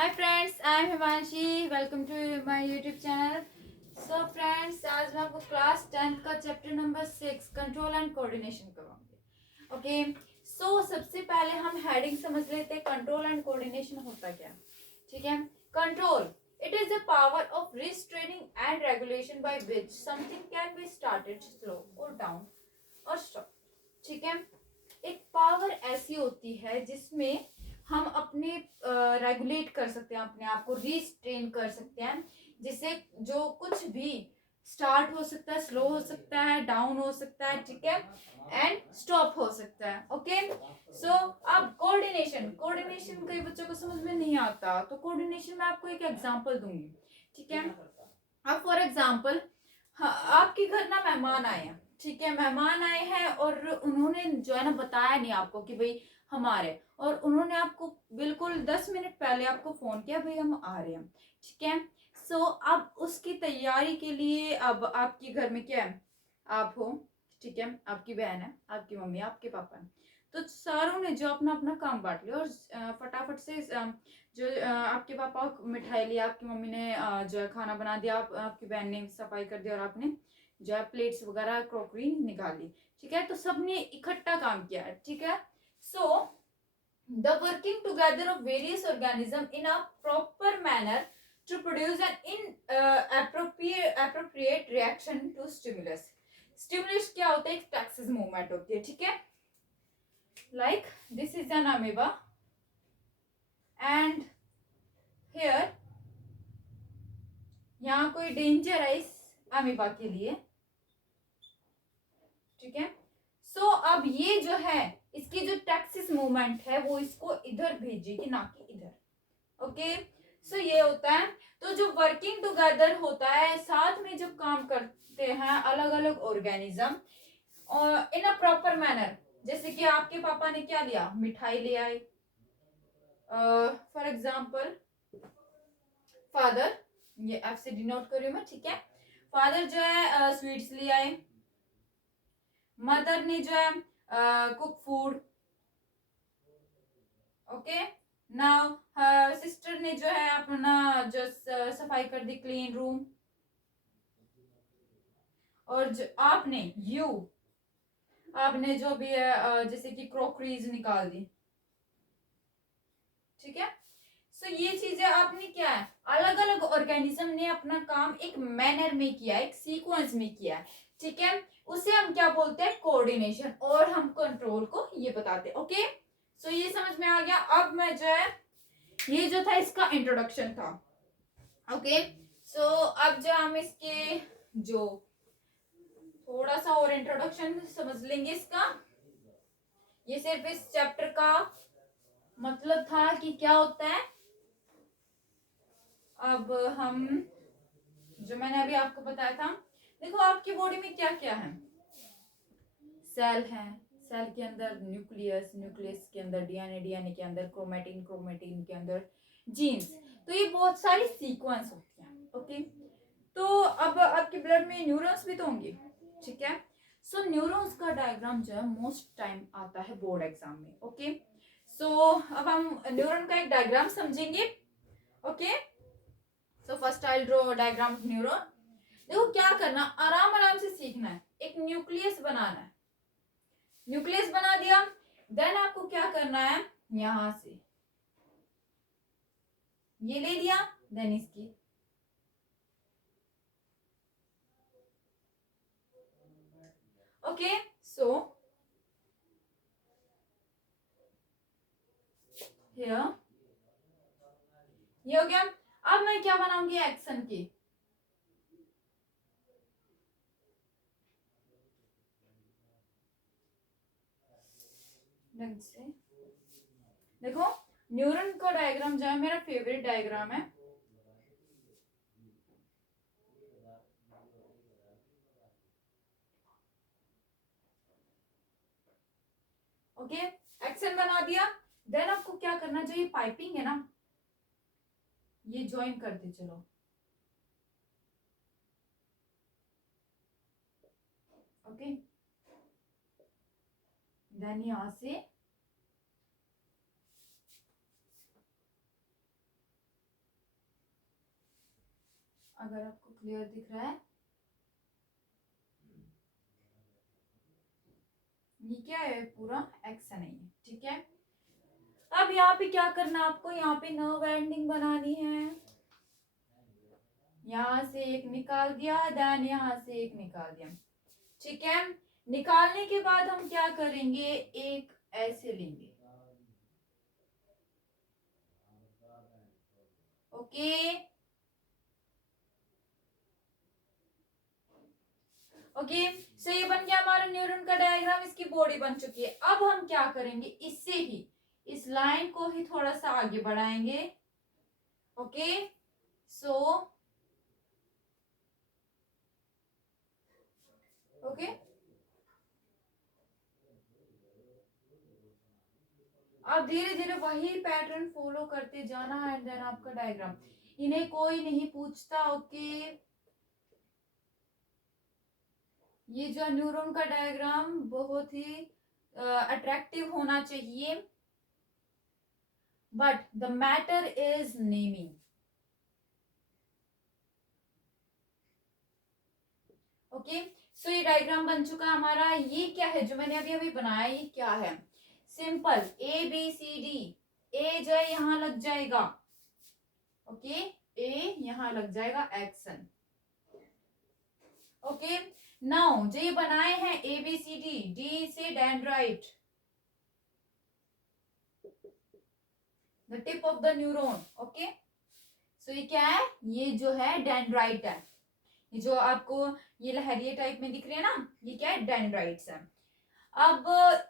Hi friends, I am Himanshi. Welcome to my YouTube channel. So friends, आज मैं आपको class 10th का chapter number 6 control and coordination कराऊंगी। Okay, so सबसे पहले हम हेडिंग समझ लेते हैं, कंट्रोल एंड कोऑर्डिनेशन होता क्या। ठीक है, control it is the power of restraining and regulation by which something can be started slow और डाउन और स्टॉप। ठीक है, एक पावर ऐसी होती है जिसमें हम अपने रेगुलेट कर सकते हैं, अपने आप को रिस्ट्रेन कर सकते हैं, जिससे जो कुछ भी स्टार्ट हो सकता है, स्लो हो सकता है, डाउन हो सकता है, ठीक है, एंड स्टॉप हो सकता है। ओके, सो अब कोऑर्डिनेशन कोऑर्डिनेशन कई बच्चों को समझ में नहीं आता, तो कोऑर्डिनेशन में आपको एक एग्जांपल दूंगी। ठीक है, अब फॉर एग्जांपल आपके घर ना मेहमान आए हैं। ठीक है, मेहमान आए हैं और उन्होंने जो है ना बताया नहीं आपको कि भाई हमारे, और उन्होंने आपको बिल्कुल 10 मिनट पहले आपको फोन किया भाई हम आ रहे हैं। ठीक है, सो अब उसकी तैयारी के लिए अब आपके घर में क्या है, आप हो, ठीक है, आपकी बहन है, आपकी मम्मी, आपके पापा है, तो सारों ने जो अपना अपना काम बांट लिया और फटाफट से जो आपके पापा मिठाई लिया, आपकी मम्मी ने जो है खाना बना दिया, आपकी बहन ने सफाई कर दी और आपने जो है प्लेट्स वगैरह क्रॉकरी निकाली। ठीक है, तो सबने इकट्ठा काम किया है। ठीक है, so the working together of various organism in a proper manner to produce an in appropriate reaction to stimulus. Stimulus क्या होता है, एक टैक्सिस मूवमेंट होती है। ठीक है, like this is an amoeba and here यहाँ कोई डेंजर है इस अमीबा के लिए। ठीक है, सो अब ये जो है इसकी जो टैक्सिस मूवमेंट है वो इसको इधर भेजेगी, ना कि इधर। ओके, सो ये होता है, तो जो वर्किंग टुगेदर होता है, साथ में जब काम करते हैं अलग अलग ऑर्गेनिज्म और इन अ प्रॉपर मैनर, जैसे कि आपके पापा ने क्या लिया, मिठाई ले आए। फॉर एग्जाम्पल फादर, ये एफ से डिनोट कर रही हूँ मैं। ठीक है, फादर जो है स्वीट्स ले आए, मदर ने जो है cook food. Okay, now sister ने जो है अपना जो सफाई कर दी, क्लीन रूम। और जो आपने आपने जो भी है जैसे कि क्रॉकरीज निकाल दी। ठीक है, सो ये चीजें आपने क्या है, अलग अलग ऑर्गेनिज्म ने अपना काम एक मैनर में किया, एक सीक्वेंस में किया है। ठीक है, उसे हम क्या बोलते हैं, कोऑर्डिनेशन, और हम कंट्रोल को ये बताते हैं। ओके, सो ये समझ में आ गया। अब मैं जो है ये जो था इसका इंट्रोडक्शन था। ओके, सो अब जो हम इसके जो थोड़ा सा और इंट्रोडक्शन समझ लेंगे इसका। ये सिर्फ इस चैप्टर का मतलब था कि क्या होता है। अब हम जो मैंने अभी आपको बताया था, देखो आपकी बॉडी में क्या क्या है, सेल है, सेल के अंदर न्यूक्लियस, न्यूक्लियस के अंदर डीएनए, डीएनए के अंदर क्रोमेटिन, क्रोमेटिन के अंदर जीन्स। तो ये बहुत सारी सीक्वेंस होती है। ओके, तो अब आपके ब्लड में न्यूरॉन्स भी तो होंगे। ठीक है, सो न्यूरॉन्स का डायग्राम जो है मोस्ट टाइम आता है बोर्ड एग्जाम में। ओके, सो अब हम न्यूरॉन का एक डायग्राम समझेंगे। Okay, so first I draw diagram of neuron. देखो क्या करना, आराम आराम से सीखना है, एक न्यूक्लियस बनाना है। न्यूक्लियस बना दिया, देन आपको क्या करना है, यहां से ये ले लिया, देन इसकी ओके, सो हियर ये हो गया। अब मैं क्या बनाऊंगी, एक्शन की। ढंग से देखो, न्यूरॉन का डायग्राम जो है मेरा फेवरेट डायग्राम है। ओके, एक्शन बना दिया, देन आपको क्या करना चाहिए, पाइपिंग है ना, ये ज्वाइन करते चलो। ओके, देन यहां से अगर आपको क्लियर दिख रहा है, ये क्या है, पूरा एक्शन है ये, ठीक है। अब यहाँ पे क्या करना आपको, यहाँ पे नर्व एंडिंग बनानी है। यहाँ से एक निकाल दिया, देन यहाँ से एक निकाल दिया, ठीक है। निकालने के बाद हम क्या करेंगे, एक ऐसे लेंगे, ओके। ओके, सो ये बन गया हमारा न्यूरॉन का डायग्राम, इसकी बॉडी बन चुकी है। अब हम क्या करेंगे, इससे ही इस लाइन को ही थोड़ा सा आगे बढ़ाएंगे, ओके। सो ओके, अब धीरे धीरे वही पैटर्न फॉलो करते जाना एंड देन आपका डायग्राम, इन्हें कोई नहीं पूछता, ओके। ये जो न्यूरॉन का डायग्राम बहुत ही अट्रैक्टिव होना चाहिए, but the matter is naming, okay. So ये डायग्राम बन चुका हमारा। ये क्या है जो मैंने अभी अभी बनाया, ये क्या है, सिंपल ABCD। ए जो है यहां लग जाएगा, ओके, ए यहां लग जाएगा एक्शन, ओके। नाउ जो ये बनाए हैं ABCD, डी से dendrite, the tip of the neuron, okay. So ये क्या है, ये जो है डेंड्राइट है, ये जो आपको ये लहरिये टाइप में दिख रहे हैं ना, ये क्या है, डेंड्राइट्स है। अब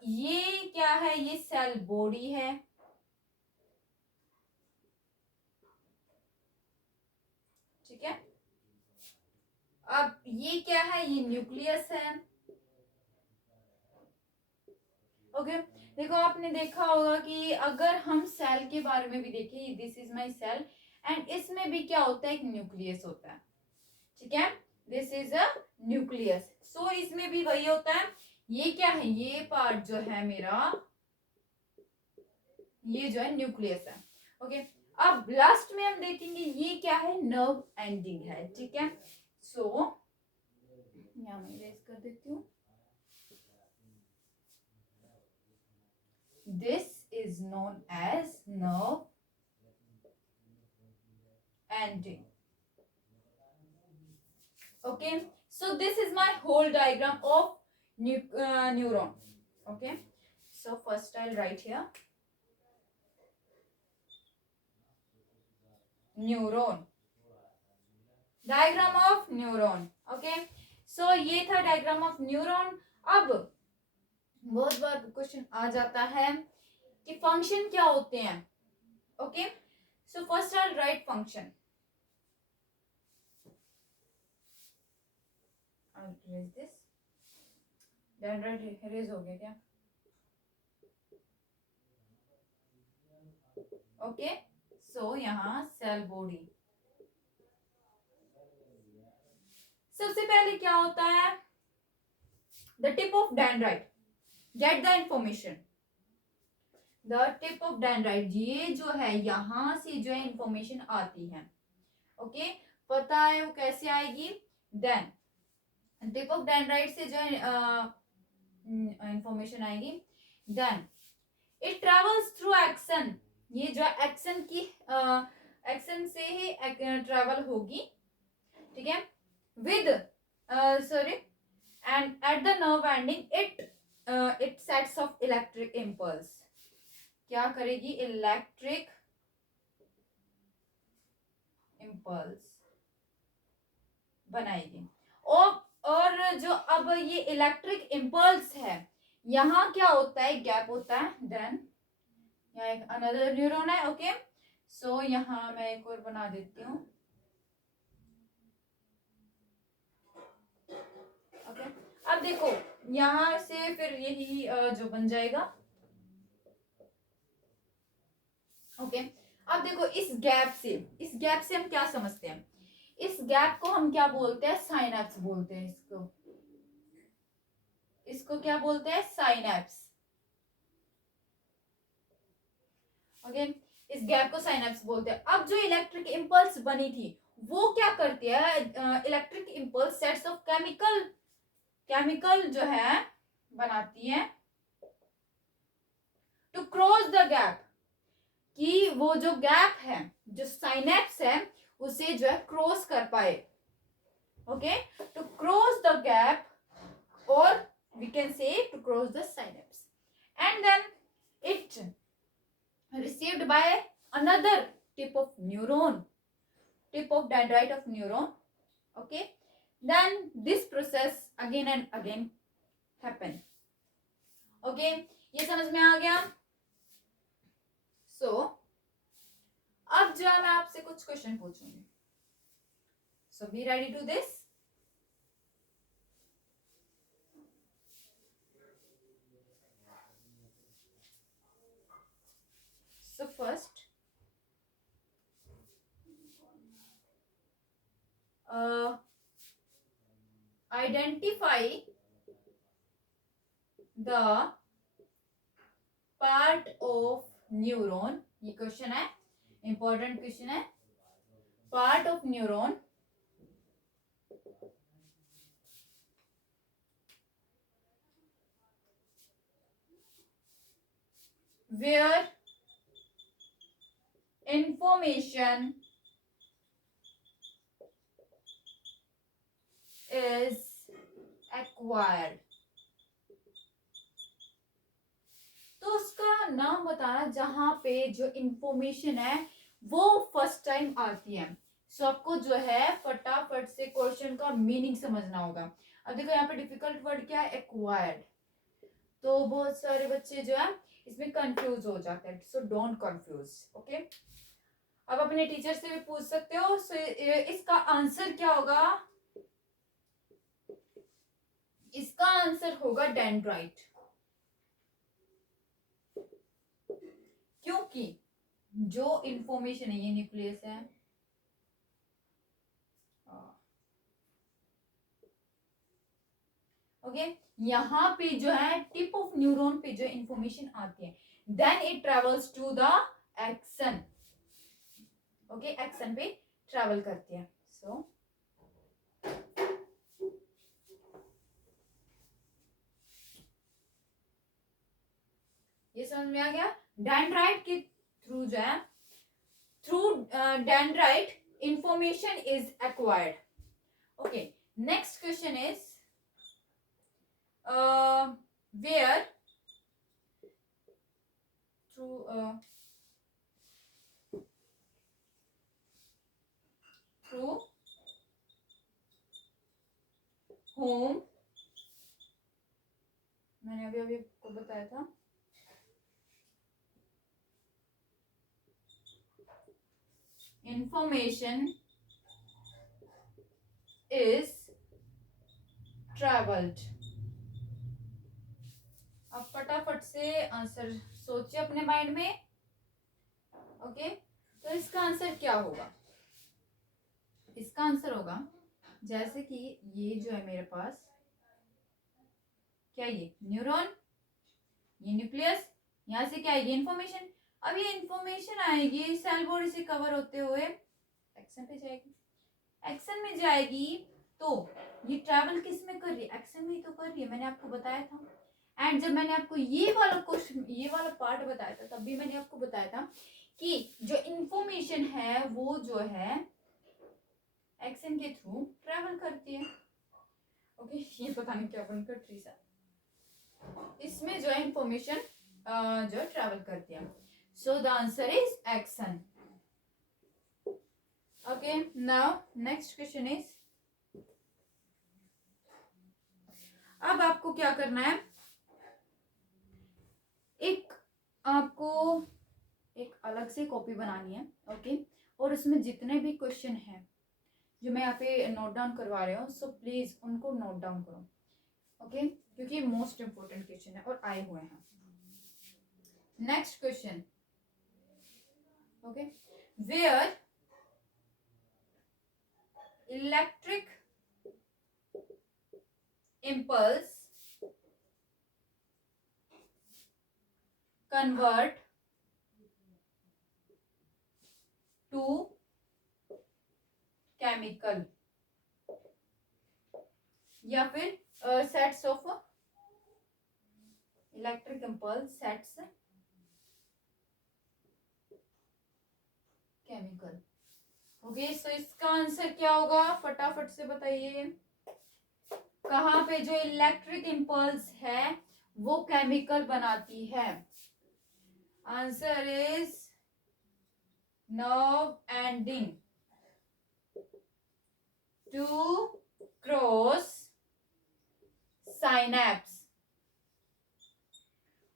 ये क्या है, ये सेल बॉडी है, ठीक है। अब ये क्या है, ये न्यूक्लियस है, ओके। देखो आपने देखा होगा कि अगर हम सेल के बारे में भी देखें, this is my cell and इसमें भी क्या होता है, एक न्यूक्लियस होता है, ठीक है। दिस इज अ न्यूक्लियस, सो इसमें भी वही होता है। ये क्या है, ये पार्ट जो है मेरा, ये जो है न्यूक्लियस है, ओके। अब लास्ट में हम देखेंगे ये क्या है, नर्व एंडिंग है, ठीक है। सो यहाँ मैं इरेज कर देती हूँ, this is known as nerve ending, okay. So this is my whole diagram of neuron, okay. So first I'll write here neuron, diagram of neuron, okay. So ये था diagram of neuron। अब बहुत बार question आ जाता है कि function क्या होते हैं, okay. So first I'll write function, I'll erase this, dendrite erase हो गया क्या, ओके। सो यहाँ सेल बॉडी, सबसे पहले क्या होता है, the tip of dendrite, get the information, the tip of dendrite, ये जो है यहां से जो है इंफॉर्मेशन आती है, ओके। पता है वो कैसे आएगी, देन टिप ऑफ डेंड्राइट से जो है इंफॉर्मेशन आएगी, then it travels through action, ये जो एक्शन की एक्शन से ही ट्रेवल होगी, ठीक है, with sorry and at the nerve ending it sets of electric impulse, क्या करेगी, इलेक्ट्रिक इम्पल्स बनाएगी। और जो अब ये इलेक्ट्रिक इम्पल्स है, यहाँ क्या होता है, गैप होता है, देन यहाँ एक अनदर न्यूरॉन है, ओके। सो यहाँ मैं एक और बना देती हूँ, ओके। अब देखो यहाँ से फिर यही जो बन जाएगा, ओके। अब देखो इस गैप से हम क्या समझते हैं, इस गैप को हम क्या बोलते हैं, साइनैप्स बोलते हैं इसको, इसको क्या बोलते हैं, साइनैप्स, ओके। इस गैप को साइनैप्स बोलते हैं। अब जो इलेक्ट्रिक इम्पल्स बनी थी वो क्या करती है, electric impulse sets of chemical जो है बनाती है टू क्रॉस द गैप, कि वो जो गैप है, जो साइनेप्स है, उसे जो है क्रॉस कर पाए. Okay, to cross the gap, और we can say to cross the synapse, and then it received by another tip of dendrite of neuron. Okay, then this process again and again happen. Okay, ये समझ में आ गया. So अब जो है मैं आपसे कुछ क्वेश्चन पूछूंगी. So be ready to this. So first, identify the part of neuron. ये क्वेश्चन है, इंपॉर्टेंट क्वेश्चन है. Part of neuron where information is acquired. तो उसका नाम बताना जहां पे जो इंफॉर्मेशन है वो फर्स्ट टाइम आती है. सो आपको जो है फटाफट से क्वेश्चन का मीनिंग समझना होगा. अब देखो यहाँ पे डिफिकल्ट वर्ड क्या है, एक्वायर्ड. तो बहुत सारे बच्चे जो है इसमें कंफ्यूज हो जाते हैं. So don't confuse. ओके, अब अपने टीचर से भी पूछ सकते हो. सो इसका आंसर क्या होगा, इसका आंसर होगा डेंड्राइट, क्योंकि जो इंफॉर्मेशन है, ये न्यूक्लियस है, ओके, यहाँ पे जो है टिप ऑफ न्यूरॉन पे जो इंफॉर्मेशन आती है, then it travels to the axon. Okay, axon पे ट्रेवल करती है. सो ये समझ में आ गया. डेंड्राइट के थ्रू जो है, through dendrite information is acquired. Okay, next question is where through whom, मैंने अभी आपको बताया था, information is traveled. अब फटाफट से आंसर सोचिए अपने माइंड में. ओके, तो इसका आंसर क्या होगा, इसका आंसर होगा जैसे कि ये जो है मेरे पास, क्या ये न्यूरॉन, ये न्यूक्लियस, यहाँ से क्या आएगी इंफॉर्मेशन. अब ये इंफॉर्मेशन आएगी सेल बॉडी से कवर होते हुए एक्सन पे जाएगी. एक्सन में जाएगी तो ये ट्रैवल किस में कर रही है, एक्सन में ही तो कर रही है, मैंने आपको बताया था. एंड जब मैंने आपको ये वाला क्वेश्चन, ये वाला पार्ट बताया था, तब भी मैंने आपको बताया था कि जो इंफॉर्मेशन है वो जो है एक्सन के थ्रू ट्रैवल करती है. ओके, ये पता नहीं क्या बन कर ट्रीसा, इसमें जो है इंफॉर्मेशन जो ट्रैवल करती है. So the answer is action. Okay, now next question is, अब आपको क्या करना है, आपको एक अलग से कॉपी बनानी है. ओके, और उसमें जितने भी क्वेश्चन हैं जो मैं यहाँ पे नोट डाउन करवा रही हूँ, सो प्लीज उनको नोट डाउन करो. ओके, क्योंकि मोस्ट इंपोर्टेंट क्वेश्चन है और आए हुए हैं. Next question, okay, where electric impulse convert to chemical या फिर sets of electric impulse sets chemical. Okay, so इसका आंसर क्या होगा फटाफट से बताइए। कहाँ पे जो इलेक्ट्रिक इम्पल्स है वो केमिकल बनाती है? Answer is nerve ending to cross synapse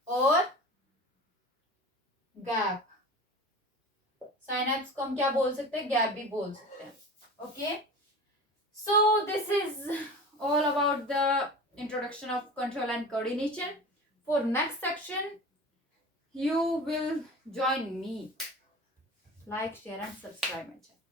और गैप। साइनेप्स को हम क्या बोल सकते हैं? गैप भी बोल सकते हैं। Okay, so this is all about the introduction of control and coordination. For next section you will join me. Like, share and subscribe my channel.